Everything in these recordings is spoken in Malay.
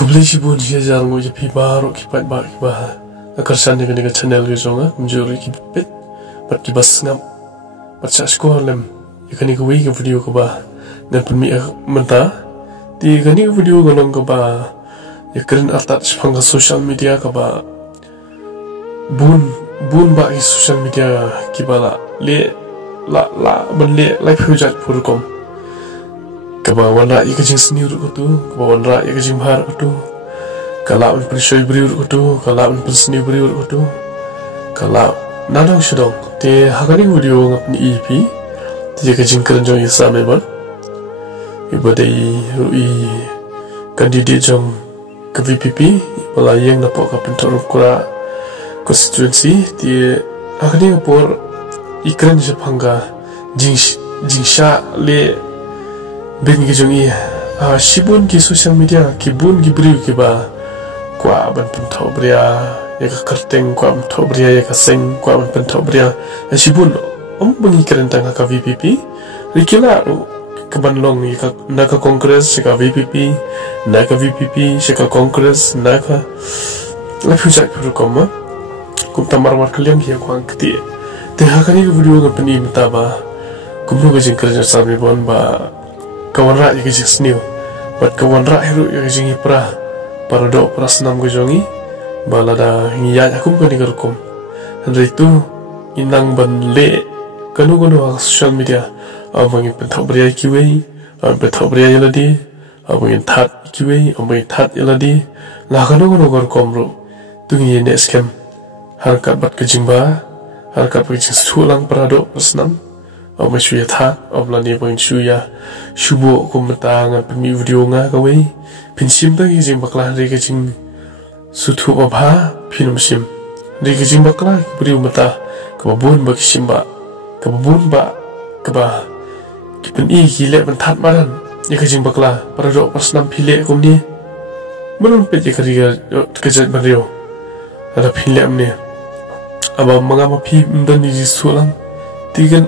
Kublai si bun si jar ngo je pi baru ki pat ba ki ba akarsan ne ne channel ge zonga mjuri ki pet pat ki bas ngam pat sa sko lem ikani ko wi video ko ba dan pun mi menta di gani video golong ko ba yakren atat spanga social media ka ba bun ba i social media ki ba la ban le live hujat pur kom kaba wana ika jing seni urut kutu, kaba wana ika jing bahar kutu, kala un perisoi beri urut kutu, kala un perseni beri urut kutu, kala nadong shudong. Te hakani video ngap ni EP, te jika jing keren jong isa memang, iba dei rui kandidat jong ke VPP, iba yang napok ka pentor kura constituency, te hakani ngapor ikran japanga jing sha le ben ki jongi shibun ki social media ki bun ki bri ki ba kwa ban pun tho bria ya ka karteng kwa ban tho bria ya ka seng kwa ban pun tho bria shibun bangi kerentang ka VPP rikila ka ban long ya ka na ka congress ka VPP na ka VPP ka congress na ka la fuja pur koma kum tamar mar kaliam ki kwang kti te hakani video ga pani mtaba kumno ga jing kerja sarmi bon ba kawan rak yang kejik seniu, buat kawan rak hiru yang kejik ipra, para dok prasenam kejongi, balada ngiyat aku bukan dikerkom. Dari itu inang ban le kanu social media, abang yang pentak beria ikiwei, abang pentak beria yaladi, abang yang tat ikiwei, abang yang tat yaladi, lah kanu kerkom ro, tu ngiye ne scam, harkat bat kejing ba, harkat kejing sulang para dok prasenam. Ông mới suy thắt, ông là niềm vui suy ya, suy bộ của mình ta ngặt bị video ngã cái vậy, pin sim tới cái gì bạc la đây cái gì, sự thu vào ha, pin ông sim, đây cái gì bạc la video mình ta, cái bún bạc sim bạc, cái bún bạc, cái bà, cái pin y cái lệ mình thắt mà đan, cái gì bạc la, para độ pas nam pin lệ cũng đi, mình không biết cái gì mà điều, là pin lệ mình, abang mengapa pin dan di sulang, tiga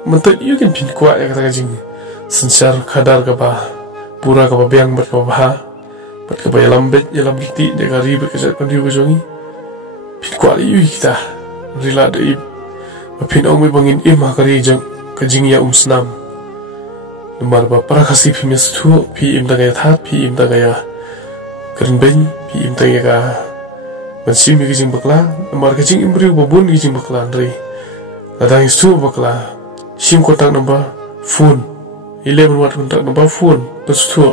Mentok iyo kan pin kuat ya kata kajing sensar kadar kaba pura kaba biang bat kaba ya lambet ya lambiti de kari berkejat pandiu kejongi pin kuat iyo kita rila de pin ong me bangin ima kari jang kajing ya senam lembar ba para kasih pi mestu pi im da gaya that pi im da gaya keren ben pi im da gaya masih mi kajing bakla lembar kajing imbriu babun kajing bakla ndri kadang istu bakla SIM kontak number phone 11 watt kontak number phone terus tu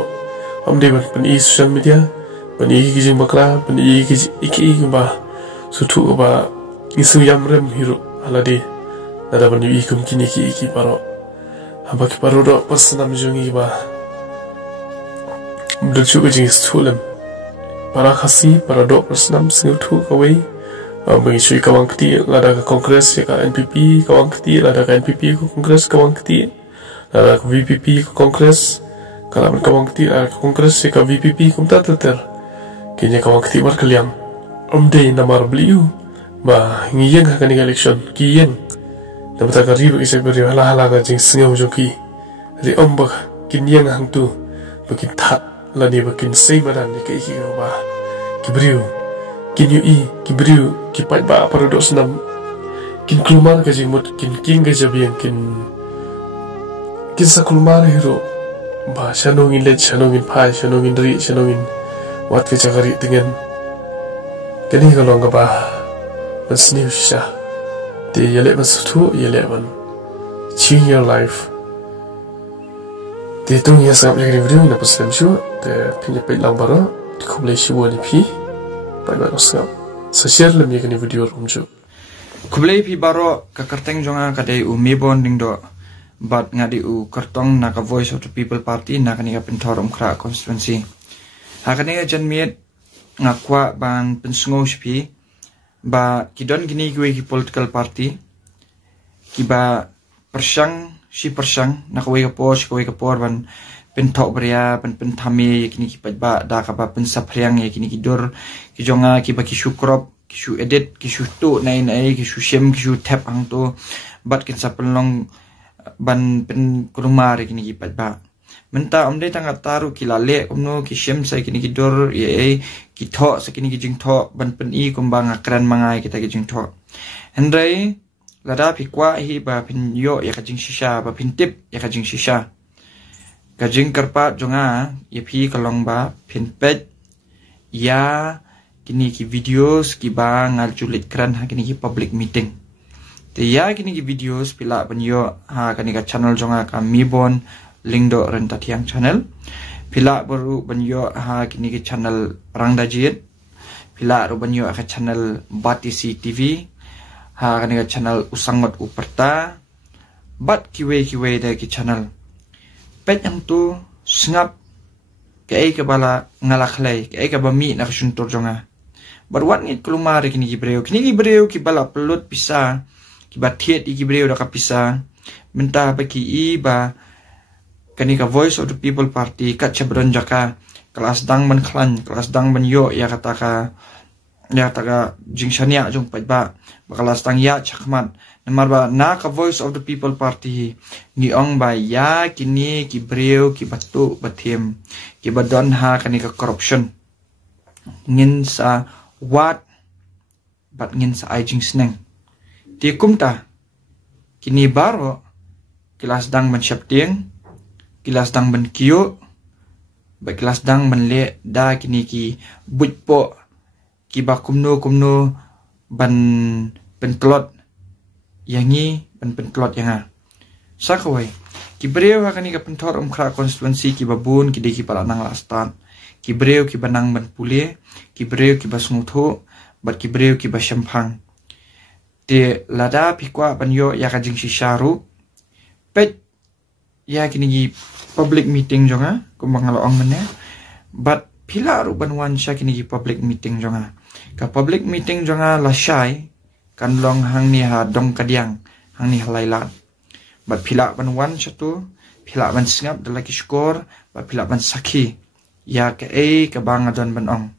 am dia pen social media pen kijing bakla pen iki ba sutu ba isu yam rem hiro aladi nada pen kum kini iki paro hamba ki paro do pasnam jongi ba mudchu kijing stulem para khasi para do pasnam singutu kawai mengisui kawang keti lada ke kongres ya ke NPP kawang keti lada ke NPP ke kongres kawang keti lada ke VPP ke kongres kalau kawang keti lada ke kongres ya ke VPP kumta teter kini kawang keti berkeliang omde namar beliau bah ngiyeng akan election kiyeng dapat agar ribu kisah beri halah ke jing sengau joki ri ombak kinyeng hang tu bakin tat lani bakin sei badan ke iki bah kibriu kin yu kibriu kipat ba para dok senam kin kelumar ka jimut kin ke jabiang kin sakulumar hero ba shanongin let shanongin pai shanongin ri shanongin wat ke jagari dengan kini kalau ngaba masniu sha de yele masutu yele ban change your life de tung ya sab yang video na paslam shu de pinya pe lang bara di kublai shi woni pi bai osgap share lem ye kani video rumju kublai pi baro ka karteng jonga ka dei u mebon ding do bat ngadi u kartong na ka voice of the people party na kani ka pentorom kra constituency hakane jan miet ngakwa ban pensungo shpi ba kidon gini ki political party ki ba persang na ka we ka por ban pentok beria pen thame kini ki ba da ka ba pen sapriang ye kini ki dor ki jonga ki ba ki shukrop ki shu edit ki shu to nai ki shu shem ki shu tap ang to bat kin sapelong ban pen kurumar kini ki ba Menta omde tangga taru ki lale kumno ki shem sai kini ki dor ye ki tho sakini ki jing tho ban pen I kumbang akran mangai kita ki jing tho. Hendrai lada pikwa hi ba pin yo ya ka jing shisha ba pin tip ya ka jing shisha. Ka jing karpa jonga ye pi kalong ba pin pet ya kini ki videos ki ba ngal julit kran ha kini ki public meeting. Te ya kini ki videos pila ban yo ha kani ka channel jonga ka mibon link do renta tiang channel pila baru banyo ha kini ke channel Rang Dajit pila ru banyo ka channel Batisi TV ha kani ka channel Usangot Uperta bat kiwe da ki channel pet yang tu sngap ke bala ngalakhlai ke ba mi na suntur jonga barwan ngit kelumar kini ki breu ki bala pelut pisa ki batiet ki breu da ka pisa minta baki I ba kani ka Voice of the People Party kat cebron jaka kelas dang ban klan kelas dang ban yo ya kata ka jing shania jong pai ba kelas dang ya chakmat namar ba na ka Voice of the People Party ni ong ba ya kini ki breu ki batu batim ki badon ha kani ka corruption ngin sa wat bat ngin sa jing sneng ti kumta kini baro kelas dang ban syapting kilas dang ban kiyo ba kilas dang ban le da kini ki butpo ki ba kumno ban pentlot yangi ban pentlot yanga sakawai ki breu ha kani ka pentor kra constituency ki babun ki de ki pala nang lastan ki breu ki banang ban pule ki breu ki ba smutho bat ki breu ki ba shampang te lada pikwa ban yo ya ka jing shisharu pet ya kini gi public meeting jonga kumbang ngaloong mene but pila ru banwan sya kini gi public meeting jonga ka public meeting jonga la syai kan long hang ni ha dong kadiang hang ni halailat but pila banwan sya tu pila ban sngap dalaki skor but pila ban sakhi ya ke ka bang adon banong